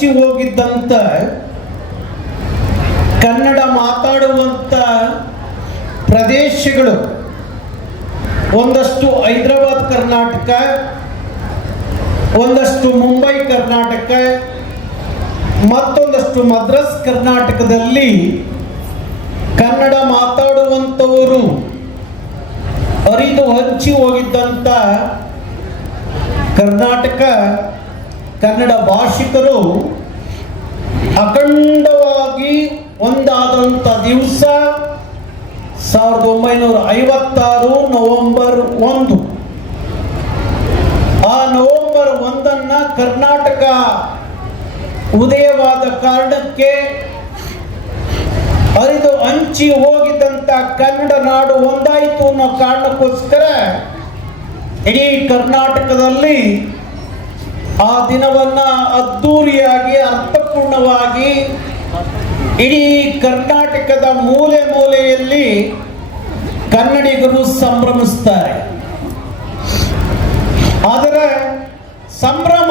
ಹಂಚಿ ಹೋಗಿದ್ದಂಥ ಕನ್ನಡ ಮಾತಾಡುವಂಥ ಪ್ರದೇಶಗಳು ಒಂದಷ್ಟು ಹೈದರಾಬಾದ್ ಕರ್ನಾಟಕ, ಒಂದಷ್ಟು ಮುಂಬೈ ಕರ್ನಾಟಕ, ಮತ್ತೊಂದಷ್ಟು ಮದ್ರಾಸ್ ಕರ್ನಾಟಕದಲ್ಲಿ ಕನ್ನಡ ಮಾತಾಡುವಂಥವರು ಹರಿದು ಹಂಚಿ ಹೋಗಿದ್ದಂಥ ಕರ್ನಾಟಕ ಕನ್ನಡ ಭಾಷಿಕರು ಅಖಂಡವಾಗಿ ಒಂದಾದಂಥ ದಿವಸ 1956 ನವೆಂಬರ್ 1. ಆ ನವೆಂಬರ್ 1 ಕರ್ನಾಟಕ ಉದಯವಾದ ಕಾರಣಕ್ಕೆ ಹರಿದು ಹಂಚಿ ಹೋಗಿದ್ದಂಥ ಕನ್ನಡ ನಾಡು ಒಂದಾಯಿತು ಅನ್ನೋ ಕಾರಣಕ್ಕೋಸ್ಕರ ಇಡೀ ಕರ್ನಾಟಕದಲ್ಲಿ ಆ ದಿನವನ್ನು ಅದ್ಧೂರಿಯಾಗಿ ಅರ್ಥಪೂರ್ಣವಾಗಿ ಇಡೀ ಕರ್ನಾಟಕದ ಮೂಲೆ ಮೂಲೆಯಲ್ಲಿ ಕನ್ನಡಿಗರು ಸಂಭ್ರಮಿಸ್ತಾರೆ. ಆದರೆ ಸಂಭ್ರಮ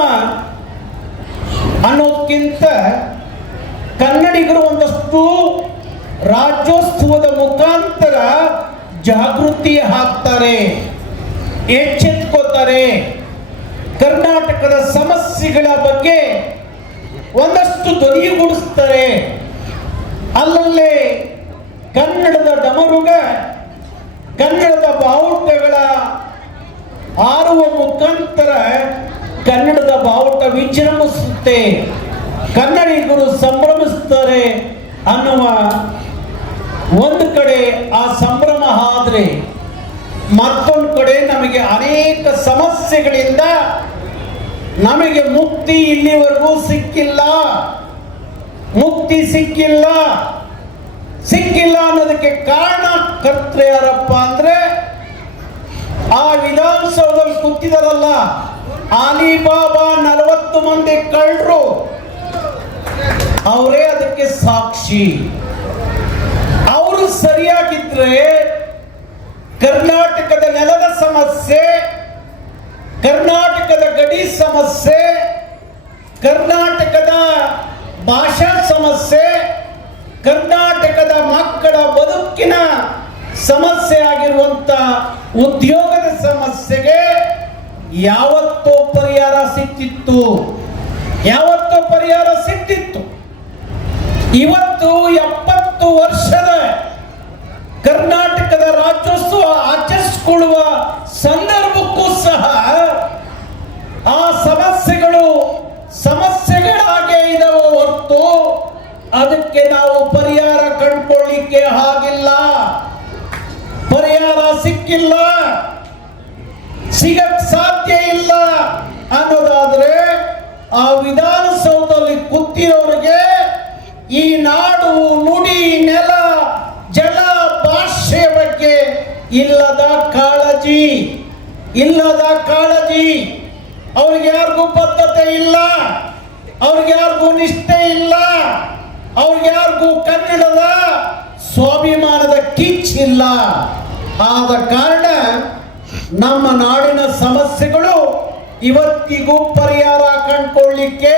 ಅನ್ನೋದಕ್ಕಿಂತ ಕನ್ನಡಿಗರು ಒಂದಷ್ಟು ರಾಜ್ಯೋತ್ಸವದ ಮುಖಾಂತರ ಜಾಗೃತಿ ಹಾಕ್ತಾರೆ, ಎಚ್ಚೆತ್ಕೋತಾರೆ. ಕರ್ನಾಟಕದ ಸಮಸ್ಯೆಗಳ ಬಗ್ಗೆ ಒಂದಷ್ಟು ಧ್ವನಿಗೂಡಿಸ್ತಾರೆ. ಅಲ್ಲಲ್ಲೇ ಕನ್ನಡದ ಡಮರುಗ, ಕನ್ನಡದ ಬಾವುಟಗಳ ಆರುವ ಮುಖಾಂತರ ಕನ್ನಡದ ಬಾವುಟ ವಿಜೃಂಭಿಸುತ್ತೆ, ಕನ್ನಡಿಗರು ಸಂಭ್ರಮಿಸ್ತಾರೆ ಅನ್ನುವ ಒಂದು ಕಡೆ ಆ ಸಂಭ್ರಮ ಆದ್ರೆ, ಮತ್ತೊಂದು ಕಡೆ ನಮಗೆ ಅನೇಕ ಸಮಸ್ಯೆಗಳಿಂದ ನಮಗೆ ಮುಕ್ತಿ ಇಲ್ಲಿವರೆಗೂ ಸಿಕ್ಕಿಲ್ಲ. ಮುಕ್ತಿ ಸಿಕ್ಕಿಲ್ಲ ಅನ್ನೋದಕ್ಕೆ ಕಾರಣ ಕರ್ತೃ ಯಾರಪ್ಪ ಅಂದ್ರೆ ಆ ವಿಧಾನಸೌಧದಲ್ಲಿ ಕೂತಿದಾರಲ್ಲ ಅಲಿಬಾಬಾ 40 ಮಂದಿ ಕಳ್ಳರು, ಅವರೇ ಅದಕ್ಕೆ ಸಾಕ್ಷಿ. ಅವರು ಸರಿಯಾಗಿದ್ರೆ ಕರ್ನಾಟಕದ ನೆಲದ ಸಮಸ್ಯೆ, ಕರ್ನಾಟಕದ ಗಡಿ ಸಮಸ್ಯೆ, ಕರ್ನಾಟಕದ ಭಾಷಾ ಸಮಸ್ಯೆ, ಕರ್ನಾಟಕದ ಮಕ್ಕಳ ಬದುಕಿನ ಸಮಸ್ಯೆ ಆಗಿರುವಂತ ಉದ್ಯೋಗದ ಸಮಸ್ಯೆಗೆ ಯಾವತ್ತೋ ಪರಿಹಾರ ಸಿಕ್ತಿತ್ತು. ಇವತ್ತು 70 ವರ್ಷದ ಕರ್ನಾಟಕದ ರಾಜ್ಯೋತ್ಸವ ಆಚರಿಸಿಕೊಳ್ಳುವ ಸಂದರ್ಭಕ್ಕೂ ಸಹ ಆ ಸಮಸ್ಯೆಗಳಾಗೇ ಇದಾವೆ ಹೊರತು ಅದಕ್ಕೆ ನಾವು ಪರಿಹಾರ ಕಂಡುಕೊಳ್ಳಿಕ್ಕೆ ಆಗಿಲ್ಲ, ಪರಿಹಾರ ಸಿಕ್ಕಿಲ್ಲ, ಸಿಗಕ್ ಸಾಧ್ಯ ಇಲ್ಲ ಅನ್ನೋದಾದ್ರೆ ಆ ವಿಧಾನಸೌಧದಲ್ಲಿ ಕೂತಿರೋರಿಗೆ ಈ ನಾಡು, ನುಡಿ, ನೆಲ, ಜಲ, ಭಾಷೆ ಬಗ್ಗೆ ಇಲ್ಲದ ಕಾಳಜಿ. ಅವ್ರಿಗೆ ಯಾರಿಗೂ ಬದ್ಧತೆ ಇಲ್ಲ, ಅವ್ರಿಗೆ ಯಾರಿಗೂ ನಿಷ್ಠೆ ಇಲ್ಲ, ಅವ್ರಿಗೆ ಯಾರಿಗೂ ಕನ್ನಡದ ಸ್ವಾಭಿಮಾನದ ಕಿಚ್ಚಿಲ್ಲ. ಆದ ಕಾರಣ ನಮ್ಮ ನಾಡಿನ ಸಮಸ್ಯೆಗಳು ಇವತ್ತಿಗೂ ಪರಿಹಾರ ಕಂಡುಕೊಳ್ಳಿಕ್ಕೆ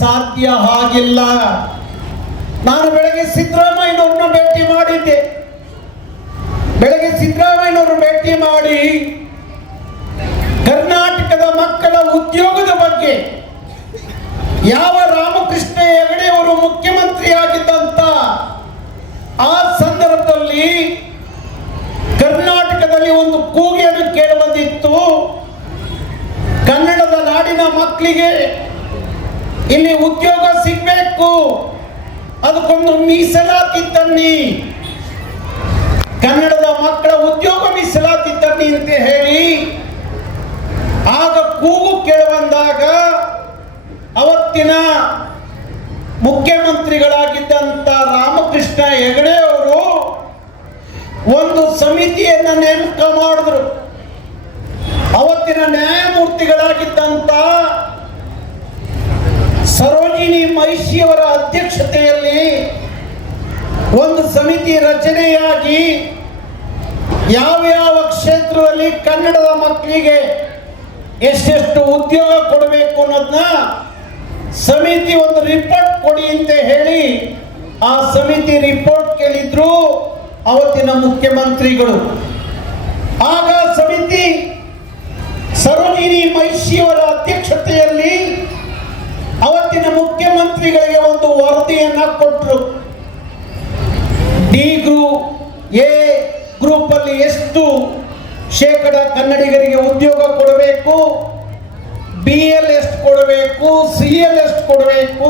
ಸಾಧ್ಯ ಆಗಿಲ್ಲ. ನಾನು ಬೆಳಗ್ಗೆ ಸಿದ್ದರಾಮಯ್ಯನವ್ರನ್ನ ಭೇಟಿ ಮಾಡಿದ್ದೆ. ಭೇಟಿ ಮಾಡಿ ಕರ್ನಾಟಕದ ಮಕ್ಕಳ ಉದ್ಯೋಗದ ಬಗ್ಗೆ, ಯಾವ ರಾಮಕೃಷ್ಣ ಹೆಗಡೆ ಅವರು ಮುಖ್ಯಮಂತ್ರಿ ಆಗಿದ್ದಂತ ಆ ಸಂದರ್ಭದಲ್ಲಿ ಕರ್ನಾಟಕದಲ್ಲಿ ಒಂದು ಕೂಗಿಯನ್ನು ಕೇಳಿಬಂದಿತ್ತು. ಕನ್ನಡದ ನಾಡಿನ ಮಕ್ಕಳಿಗೆ ಇಲ್ಲಿ ಉದ್ಯೋಗ ಸಿಗಬೇಕು, ಅದಕ್ಕೊಂದು ಮೀಸಲಾತಿ ತನ್ನಿ, ಕನ್ನಡದ ಮಕ್ಕಳ ಉದ್ಯೋಗ ಮೀಸಲಾತಿ ತನ್ನಿ ಅಂತ ಹೇಳಿ ಆಗ ಕೂಗು ಕೇಳಿಬಂದಾಗ ಅವತ್ತಿನ ಮುಖ್ಯಮಂತ್ರಿಗಳಾಗಿದ್ದಂತ ರಾಮಕೃಷ್ಣ ಹೆಗಡೆ ಅವರು ಒಂದು ಸಮಿತಿಯನ್ನು ನೇಮಕ ಮಾಡಿದ್ರು. ಅವತ್ತಿನ ನ್ಯಾಯಮೂರ್ತಿಗಳಾಗಿದ್ದಂತ ಸರೋಜಿನಿ ಮಹಿಷಿಯವರ ಅಧ್ಯಕ್ಷತೆಯಲ್ಲಿ ಒಂದು ಸಮಿತಿ ರಚನೆಯಾಗಿ ಯಾವ ಕ್ಷೇತ್ರದಲ್ಲಿ ಕನ್ನಡದ ಮಕ್ಕಳಿಗೆ ಎಷ್ಟೆಷ್ಟು ಉದ್ಯೋಗ ಕೊಡಬೇಕು ಅನ್ನೋದನ್ನ ಸಮಿತಿ ಒಂದು ರಿಪೋರ್ಟ್ ಕೊಡಿ ಅಂತ ಹೇಳಿ ಆ ಸಮಿತಿ ರಿಪೋರ್ಟ್ ಕೇಳಿದ್ರು ಅವತ್ತಿನ ಮುಖ್ಯಮಂತ್ರಿಗಳು. ಆಗ ಸಮಿತಿ ಸರೋಜಿನಿ ಮಹಿಷಿಯವರ ಅಧ್ಯಕ್ಷತೆಯಲ್ಲಿ ಅವತ್ತಿನ ಮುಖ್ಯಮಂತ್ರಿಗಳಿಗೆ ಒಂದು ವರದಿಯನ್ನ ಕೊಟ್ಟರು. ಡಿ ಗ್ರೂಪ್, ಎ ಗ್ರೂಪ್ ಅಲ್ಲಿ ಎಷ್ಟು ಶೇಕಡ ಕನ್ನಡಿಗರಿಗೆ ಉದ್ಯೋಗ ಕೊಡಬೇಕು, ಬಿ ಎಲ್ ಎಷ್ಟು ಕೊಡಬೇಕು, ಸಿ ಎಲ್ ಎಷ್ಟು ಕೊಡಬೇಕು,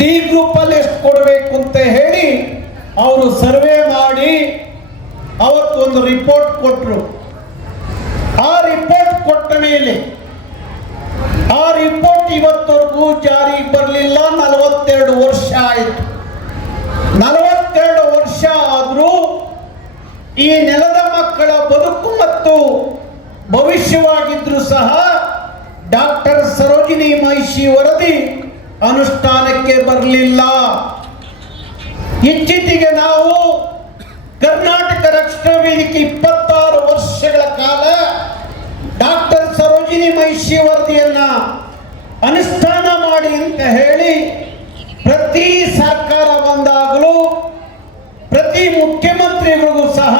ಡಿ ಗ್ರೂಪ್ ಅಲ್ಲಿ ಎಷ್ಟು ಕೊಡಬೇಕು ಅಂತ ಹೇಳಿ ಅವರು ಸರ್ವೆ ಮಾಡಿ ಅವತ್ತು ಒಂದು ರಿಪೋರ್ಟ್ ಕೊಟ್ಟರು. ಆ ರಿಪೋರ್ಟ್ ಕೊಟ್ಟ ಮೇಲೆ ಆ ರಿಪೋರ್ಟ್ ಇವತ್ತವರೆಗೂ ಜಾರಿಗೆ ಬರಲಿಲ್ಲ. 42 ವರ್ಷ ಆಯಿತು. 42 ವರ್ಷ ಆದರೂ ಈ ನೆಲದ ಮಕ್ಕಳ ಬದುಕು ಮತ್ತು ಭವಿಷ್ಯವಾಗಿದ್ರೂ ಸಹ ಡಾಕ್ಟರ್ ಸರೋಜಿನಿ ಮಹಿಷಿ ವರದಿ ಅನುಷ್ಠಾನಕ್ಕೆ ಬರಲಿಲ್ಲ. ಇತ್ತೀಚೆಗೆ ನಾವು ಕರ್ನಾಟಕ ರಕ್ಷಣಾ ವೇದಿಕೆ 26 ವರ್ಷಗಳ ಕಾಲ ಡಾಕ್ಟರ್ ಸರೋಜಿನಿ ಮಹಿಷಿ ವರದಿಯನ್ನ ಅನುಷ್ಠಾನ ಮಾಡಿ ಅಂತ ಹೇಳಿ ಪ್ರತಿ ಸರ್ಕಾರ ಬಂದಾಗಲೂ ಪ್ರತಿ ಮುಖ್ಯಮಂತ್ರಿಗಳಿಗೂ ಸಹ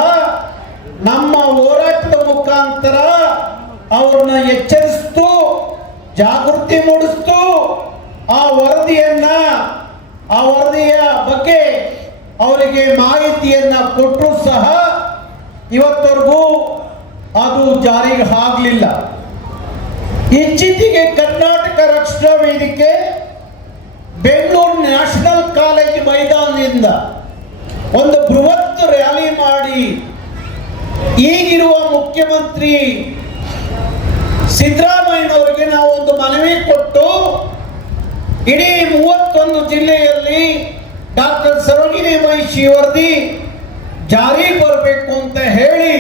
ನಮ್ಮ ಹೋರಾಟದ ಮುಖಾಂತರ ಅವ್ರನ್ನ ಎಚ್ಚರಿಸ್ತು, ಜಾಗೃತಿ ಮೂಡಿಸ್ತು, ಆ ವರದಿಯ ಬಗ್ಗೆ ಅವರಿಗೆ ಮಾಹಿತಿಯನ್ನ ಕೊಟ್ಟರು ಸಹ ಇವತ್ತವರೆಗೂ ಅದು ಜಾರಿಗೆ ಆಗಲಿಲ್ಲ. ಇತ್ತೀಚೆಗೆ ಕರ್ನಾಟಕ ರಕ್ಷಣಾ ವೇದಿಕೆ ಬೆಂಗಳೂರು ನ್ಯಾಷನಲ್ ಕಾಲೇಜ್ ಮೈದಾನದಿಂದ ಒಂದು ಬೃಹತ್ ರ್ಯಾಲಿ ಮಾಡಿ ಈಗಿರುವ ಮುಖ್ಯಮಂತ್ರಿ ಸಿದ್ದರಾಮಯ್ಯನವರಿಗೆ ನಾವು ಒಂದು ಮನವಿ ಕೊಟ್ಟು ಇಡೀ 31 ಜಿಲ್ಲೆಯಲ್ಲಿ ಡಾಕ್ಟರ್ ಸರೋಜಿನಿ ಮಹಿಷಿ ವರದಿ ಜಾರಿ ಬರಬೇಕು ಅಂತ ಹೇಳಿ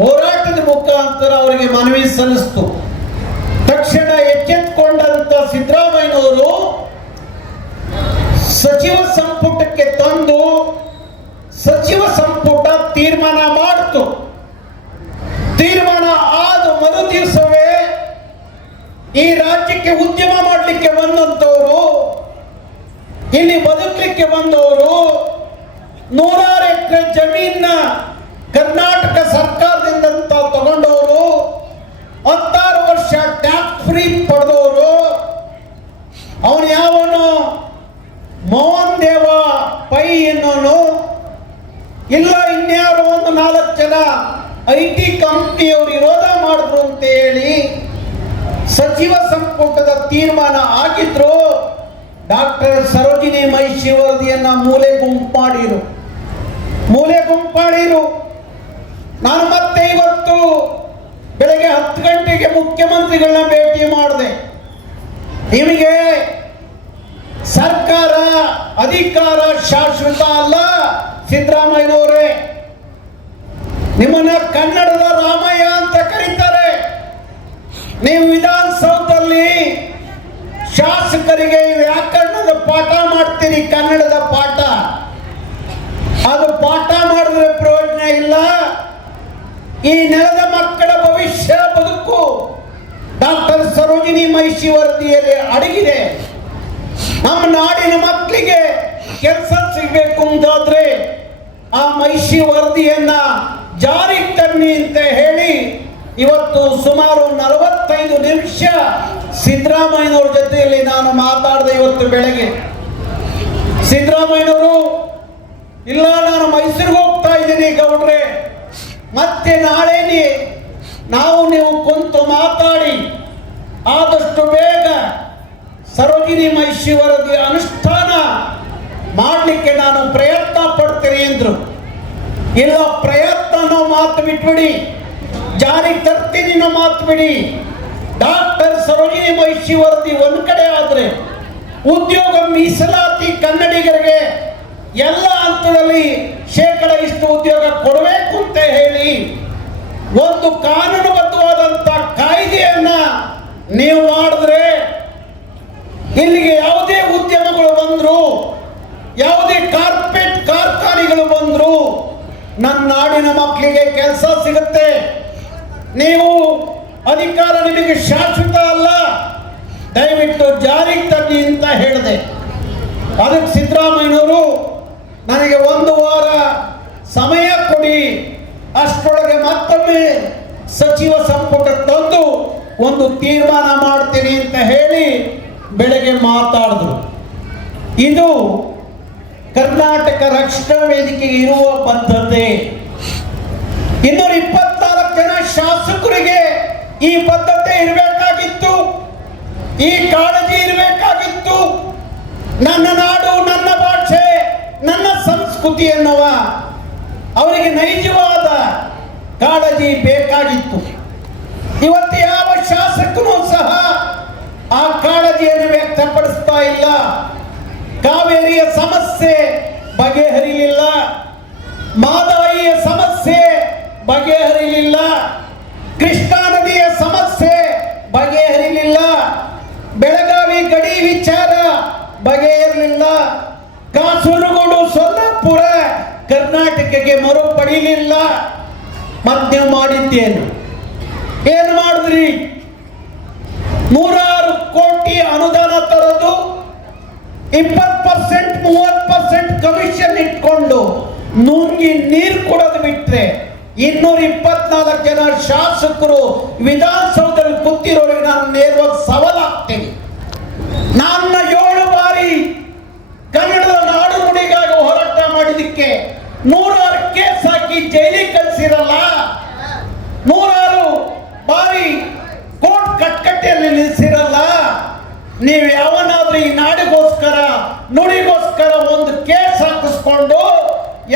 ಹೋರಾಟದ ಮುಖಾಂತರ ಅವರಿಗೆ ಮನವಿ ಸಲ್ಲಿಸಿತು. ತಕ್ಷಣ ಎಚ್ಚೆತ್ತುಕೊಂಡಂತ ಸಿದ್ದರಾಮಯ್ಯನವರು ಸಚಿವ ಸಂಪುಟಕ್ಕೆ ತಂದು ಸಚಿವ ಸಂಪುಟ ತೀರ್ಮಾನ ಮಾಡಿತು. ತೀರ್ಮಾನ ಆದ ಮರು ದಿವಸವೇ ಈ ರಾಜ್ಯಕ್ಕೆ ಉದ್ಯಮ ಮಾಡಲಿಕ್ಕೆ ಬಂದಂತವರು, ಇಲ್ಲಿ ಬದುಕಲಿಕ್ಕೆ ಬಂದವರು, 100 ಎಕರೆ ಜಮೀನ ಕರ್ನಾಟಕ ಸರ್ಕಾರದಿಂದ ತಗೊಂಡವರು, 16 ವರ್ಷ ಟ್ಯಾಕ್ಸ್ ಫ್ರೀ ಪಡೆದವರು, ಅವನು ಯಾವನು ಮೋಹನ್ ದೇವ ಪೈ ಎನ್ನೋನು, ಇಲ್ಲ ಇನ್ಯಾರು ಒಂದು 4 ಜನ IT ಕಂಪ್ನಿಯವರು ವಿರೋಧ ಮಾಡಿದ್ರು ಅಂತ ಹೇಳಿ ಸಚಿವ ಸಂಪುಟದ ತೀರ್ಮಾನ ಆಗಿದ್ರು. ಡಾಕ್ಟರ್ ಸರೋಜಿನಿ ಮಹಿಷಿ ವರದಿಯನ್ನ ಮೂಲೆ ಗುಂಪು ಮಾಡಿರು. ನಾನು ಮತ್ತೆ ಇವತ್ತು ಬೆಳಗ್ಗೆ 10 ಗಂಟೆಗೆ ಮುಖ್ಯಮಂತ್ರಿಗಳನ್ನ ಭೇಟಿ ಮಾಡಿದೆ. ನಿಮಗೆ ಸರ್ಕಾರ ಅಧಿಕಾರ ಶಾಶ್ವತ ಅಲ್ಲ ಸಿದ್ದರಾಮಯ್ಯನವರೇ, ನಿಮ್ಮನ್ನ ಕನ್ನಡದ ರಾಮಯ್ಯ ಅಂತ ಕರೀತಾರೆ. ನೀವು ವಿಧಾನಸೌಧದಲ್ಲಿ ಶಾಸಕರಿಗೆ ವ್ಯಾಕರಣದ ಪಾಠ ಮಾಡ್ತೀರಿ, ಕನ್ನಡದ ಪಾಠ. ಅದು ಪಾಠ ಮಾಡಿದ್ರೆ ಪ್ರಯೋಜನ ಇಲ್ಲ. ಈ ನೆಲದ ಮಕ್ಕಳ ಭವಿಷ್ಯ ಬದುಕು ಡಾಕ್ಟರ್ ಸರೋಜಿನಿ ಮಹಿಷಿ ವರದಿಯಲ್ಲಿ ಅಡಗಿದೆ. ನಮ್ಮ ನಾಡಿನ ಮಕ್ಕಳಿಗೆ ಕೆಲಸ ಸಿಗಬೇಕು ಅಂತಾದ್ರೆ ಆ ಮಹಿಷಿ ವರದಿಯನ್ನ ಜಾರಿಗೆ ತನ್ನಿ ಅಂತ ಹೇಳಿ ಇವತ್ತು ಸುಮಾರು 45 ನಿಮಿಷ ಸಿದ್ದರಾಮಯ್ಯನವ್ರ ಜೊತೆಯಲ್ಲಿ ನಾನು ಮಾತಾಡಿದೆ. ಇವತ್ತು ಬೆಳಗ್ಗೆ ಸಿದ್ದರಾಮಯ್ಯನವರು, ಇಲ್ಲ ನಾನು ಮೈಸೂರಿಗೆ ಹೋಗ್ತಾ ಇದ್ದೀನಿ ಗೌಡ್ರೆ, ಮತ್ತೆ ನಾಳೆ ನೀವು ಕುಂತು ಮಾತಾಡಿ ಆದಷ್ಟು ಬೇಗ ಸರೋಜಿನಿ ಮಹಿಷಿ ವರದಿ ಅನುಷ್ಠಾನ ಮಾಡಲಿಕ್ಕೆ ನಾನು ಪ್ರಯತ್ನ ಪಡ್ತೀನಿ ಎಂದ್ರು. ಇಲ್ಲ, ಪ್ರಯತ್ನ ಮಾತು ಬಿಟ್ಬಿಡಿ, ಜಾರಿಗೆ ತರ್ತೀನಿ ಮಾತು ಬಿಡಿ. ಡಾಕ್ಟರ್ ಸರೋಜಿನಿ ಮಹಿಷಿ ವರದಿ ಒಂದ್ ಕಡೆ ಆದ್ರೆ ಉದ್ಯೋಗ ಮೀಸಲಾತಿ ಕನ್ನಡಿಗರಿಗೆ ಎಲ್ಲ ಹಂತದಲ್ಲಿ ಶೇಕಡ ಇಷ್ಟು ಉದ್ಯೋಗ ಕೊಡಬೇಕು ಅಂತ ಹೇಳಿ ಒಂದು ಕಾನೂನುಬದ್ಧವಾದಂತ ಕಾಯ್ದೆಯನ್ನ ನೀವು ಮಾಡಿದ್ರೆ ಇಲ್ಲಿಗೆ ಯಾವುದೇ ಉದ್ಯಮಗಳು ಬಂದ್ರು, ಯಾವುದೇ ಕಾರ್ಪೊರೇಟ್ ಕಾರ್ಖಾನೆಗಳು ಬಂದ್ರು ನನ್ನ ನಾಡಿನ ಮಕ್ಕಳಿಗೆ ಕೆಲಸ ಸಿಗುತ್ತೆ. ನೀವು ಅಧಿಕಾರ ನಿಮಗೆ ಶಾಶ್ವತ ಅಲ್ಲ. ದಯವಿಟ್ಟು ಜಾರಿಗೆ ತನ್ನಿ ಅಂತ ಹೇಳಿದೆ. ಅದಕ್ಕೆ ಸಿದ್ದರಾಮಯ್ಯನವರು ನನಗೆ 1 ವಾರ ಸಮಯ ಕೊಡಿ, ಅಷ್ಟರೊಳಗೆ ಮತ್ತೊಮ್ಮೆ ಸಚಿವ ಸಂಪುಟ ತಂದು ಒಂದು ತೀರ್ಮಾನ ಮಾಡ್ತೀನಿ ಅಂತ ಹೇಳಿ ಬೆಳಗ್ಗೆ ಮಾತಾಡಿದ್ರು. ಇದು ಕರ್ನಾಟಕ ರಕ್ಷಣಾ ವೇದಿಕೆಗೆ ಇರುವ ಬದ್ಧತೆ. 224 ಜನ ಶಾಸಕರಿಗೆ ಈ ಬದ್ಧತೆ ಇರಬೇಕಾಗಿತ್ತು, ಈ ಕಾಳಜಿ ಇರಬೇಕಾಗಿತ್ತು. ನನ್ನ ನಾಡು, ನನ್ನ ಭಾಷೆ, ನನ್ನ ಸಂಸ್ಕೃತಿ ಎನ್ನುವ ಅವರಿಗೆ ನೈಜವಾದ ಕಾಳಜಿ ಬೇಕಾಗಿತ್ತು. ಇವತ್ತು ಯಾವ ಶಾಸಕನೂ ಸಹ ಆ ಕಾಳಜಿಯನ್ನು ವ್ಯಕ್ತಪಡಿಸ್ತಾ ಇಲ್ಲ. ಕಾವೇರಿಯ ಸಮಸ್ಯೆ ಬಗೆಹರಿಲಿಲ್ಲ, ಮಾದಾಯಿಯ ಸಮಸ್ಯೆ ಬಗೆಹರಿಲಿಲ್ಲ, ಕೃಷ್ಣಾ ನದಿಯ ಸಮಸ್ಯೆ ಬಗೆಹರಿಲಿಲ್ಲ, ಬೆಳಗಾವಿ ಗಡಿ ವಿಚಾರ ಬಗೆಹರಿಲಿಲ್ಲ, ಕಾಸರಗೋಡು ಸೊಲ್ಲಾಪುರ ಕರ್ನಾಟಕಕ್ಕೆ ಮರುಪಡಿಲಿಲ್ಲ. ಮತ್ತೆ ಮಾಡಿದ್ದೇನು? ಏನು ಮಾಡಿದ್ರಿ? 106 ಕೋಟಿ ಅನುದಾನ ತರೋದು, 20% 30% ಕಮಿಷನ್ ಇಟ್ಕೊಂಡು ನುಂಗಿ ನೀರು ಕೊಡೋದು ಬಿಟ್ರೆ 224 ಜನ ಶಾಸಕರು ವಿಧಾನಸೌಧದಲ್ಲಿ ಕೂತಿರೋರಿಗೆ ನಾನು ನೇರವಾಗಿ ಸವಾಲಾಗ್ತೀನಿ. ನನ್ನ 7 ಬಾರಿ ಕನ್ನಡದ ನಾಡು ನುಡಿಗಾಗಿ ಹೋರಾಟ ಮಾಡಿದಕ್ಕೆ 106 ಕೇಸ್ ಹಾಕಿ ಜೈಲಿಗೆ ಕಳಿಸಿರಲ್ಲ, 106 ಬಾರಿ ಕೋರ್ಟ್ ಕಟ್ಕಟ್ಟೆಯಲ್ಲಿ ನಿಲ್ಲಿಸಿರಲ್ಲ. ನೀವು ಯಾವನಾದ್ರೂ ಈ ನಾಡಿಗೋಸ್ಕರ ನುಡಿಗೋಸ್ಕರ ಒಂದು ಕೇಸ್ ಹಾಕಿಸ್ಕೊಂಡು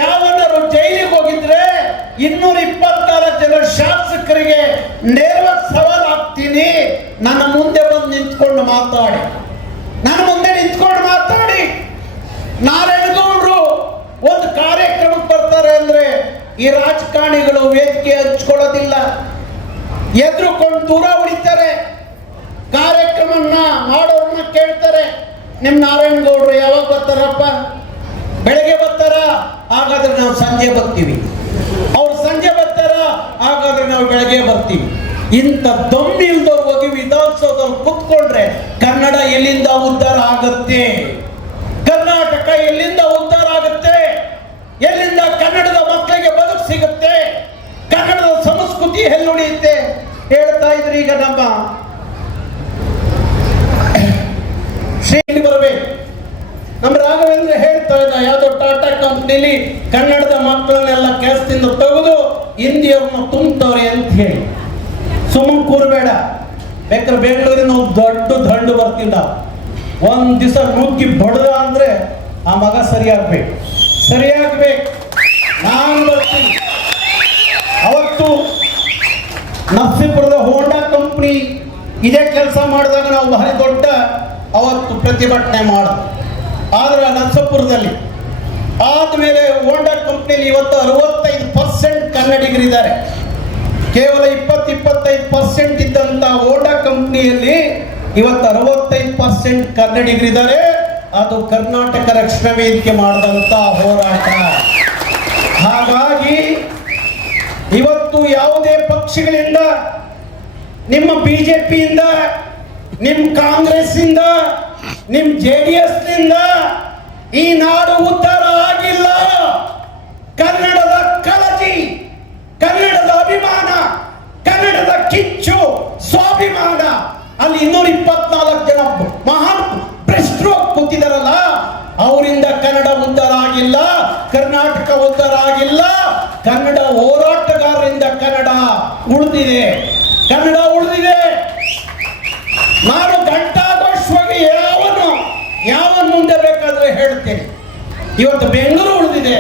ಯಾವನಾರು ಜೈಲಿಗೆ ಹೋಗಿದ್ರೆ 224 ಜನ ಶಾಸಕರಿಗೆ ನೇರವಾಗಿ ಸವಾಲ್ ಹಾಕ್ತೀನಿ. ನನ್ನ ಮುಂದೆ ಬಂದು ನಿಂತ್ಕೊಂಡು ಮಾತಾಡಿ, ನನ್ನ ಮುಂದೆ ನಿಂತ್ಕೊಂಡು ಮಾತಾಡಿ. ನಾರಾಯಣಗೌಡರು ಒಂದು ಕಾರ್ಯಕ್ರಮಕ್ಕೆ ಬರ್ತಾರೆ ಅಂದ್ರೆ ಈ ರಾಜಕಾರಣಿಗಳು ವೇದಿಕೆ ಹಂಚ್ಕೊಳ್ಳೋದಿಲ್ಲ, ಎದುರುಕೊಂಡು ದೂರ ಉಳಿತಾರೆ. ಕಾರ್ಯಕ್ರಮನ ಮಾಡೋರನ್ನ ಕೇಳ್ತಾರೆ, ನಿಮ್ ನಾರಾಯಣಗೌಡರು ಯಾವಾಗ ಬರ್ತಾರಪ್ಪ? ಬೆಳಗ್ಗೆ ಬರ್ತಾರ? ಹಾಗಾದ್ರೆ ನಾವು ಸಂಜೆ ಬರ್ತೀವಿ. ಅವ್ರು ಸಂಜೆ ಬರ್ತಾರ? ಹಾಗಾದ್ರೆ ನಾವು ಬೆಳಗ್ಗೆ ಬರ್ತೀವಿ. ಇಂಥ ದಮ್ಮಿಲ್ದವ್ರು ಹೋಗಿ ವಿಧಾನಸೌಧದಲ್ಲಿ ಕುತ್ಕೊಂಡ್ರೆ ಕನ್ನಡ ಎಲ್ಲಿಂದ ಉದ್ಧಾರ ಆಗತ್ತೆ? ಕರ್ನಾಟಕ ಎಲ್ಲಿಂದ ಉದ್ಧಾರ ಆಗುತ್ತೆ? ಎಲ್ಲಿಂದ ಕನ್ನಡದ ಮಕ್ಕಳಿಗೆ ಬದುಕು ಸಿಗುತ್ತೆ? ಕನ್ನಡದ ಸಂಸ್ಕೃತಿ ಎಲ್ಲುಳಿಯುತ್ತೆ? ಹೇಳ್ತಾ ಇದ್ರಿ. ಈಗ ನಮ್ಮ ಶ್ರೀ ಬರಬೇಕು, ನಮ್ಮ ರಾಘವೇಂದ್ರ ಹೇಳ್ತಾ ಇದ್ದ, ಯಾವುದೋ ಟಾಟಾ ಕಂಪ್ನಿಲಿ ಕನ್ನಡದ ಮಕ್ಕಳನ್ನೆಲ್ಲ ಕೆಲಸದಿಂದ ತೆಗೆದು ಹಿಂದಿಯವ್ರನ್ನ ತುಂಬ್ತವ್ರೆ ಅಂತ ಹೇಳಿ. ಸುಮ್ಮನೆ ಕೂರಬೇಡ. ಬೇಕಾದ್ರೆ ಬೆಂಗಳೂರಿನ ದೊಡ್ಡ ದಂಡು ಬರ್ತಿಲ್ಲ, ಒಂದ್ ದಿವಸ ನುಗ್ಗಿ ಬಡದ ಅಂದ್ರೆ ಆ ಮಗ ಸರಿಯಾಗ್ಬೇಕು. ನಾನು ಬರ್ತೀನಿ. ಅವತ್ತು ನರಸೀಪುರದ ಹೋಂಡಾ ಕಂಪ್ನಿ ಇದೇ ಕೆಲಸ ಮಾಡಿದಾಗ ನಾವು ಭಾರಿ ದೊಡ್ಡ ಅವತ್ತು ಪ್ರತಿಭಟನೆ ಮಾಡಿದ್ವಿ. ಆದ್ರೆ ನರಸೀಪುರದಲ್ಲಿ ಆದ್ಮೇಲೆ ಹೋಂಡಾ ಕಂಪ್ನಿಯಲ್ಲಿ ಇವತ್ತು 65% ಕನ್ನಡಿಗರಿದ್ದಾರೆ. ಕೇವಲ 20-25% ಇದ್ದಂತ ಹೋಂಡಾ ಕಂಪ್ನಿಯಲ್ಲಿ ಇವತ್ತು 65% ಕನ್ನಡಿಗರಿದ್ದಾರೆ. ಅದು ಕರ್ನಾಟಕ ರಕ್ಷಣಾ ವೇದಿಕೆ ಮಾಡಿದಂತ ಹೋರಾಟ. ಹಾಗಾಗಿ ಇವತ್ತು ಯಾವುದೇ ಪಕ್ಷಗಳಿಂದ, ನಿಮ್ಮ ಬಿಜೆಪಿಯಿಂದ, ನಿಮ್ಮ ಕಾಂಗ್ರೆಸ್ ಇಂದ, ನಿಮ್ಮ JDS ನಿಂದ ಈ ನಾಡು ಉದ್ಧಾರ ಆಗಿಲ್ಲ. ಕನ್ನಡದ ಕಾಳಜಿ, ಕನ್ನಡದ ಅಭಿಮಾನ, ಕನ್ನಡದ ಕಿಚ್ಚು, ಸ್ವಾಭಿಮಾನ ಅಲ್ಲಿ 224 ಜನ ಮಹಾನ್ ಭ್ರಷ್ಟರು ಕೂತಿದಾರಲ್ಲ, ಅವರಿಂದ ಕನ್ನಡ ಉದ್ಧಾರ ಆಗಿಲ್ಲ, ಕರ್ನಾಟಕ ಉದ್ಧಾರ ಆಗಿಲ್ಲ. ಕನ್ನಡ ಹೋರಾಟಗಾರರಿಂದ ಕನ್ನಡ ಉಳಿದಿದೆ. ನಾನು ಘಂಟಾಘೋಷವಾಗಿ ಯಾವನು ಮುಂದೆ ಬೇಕಾದ್ರೆ ಹೇಳ್ತೇನೆ. ಇವತ್ತು ಬೆಂಗಳೂರು ಉಳಿದಿದೆ.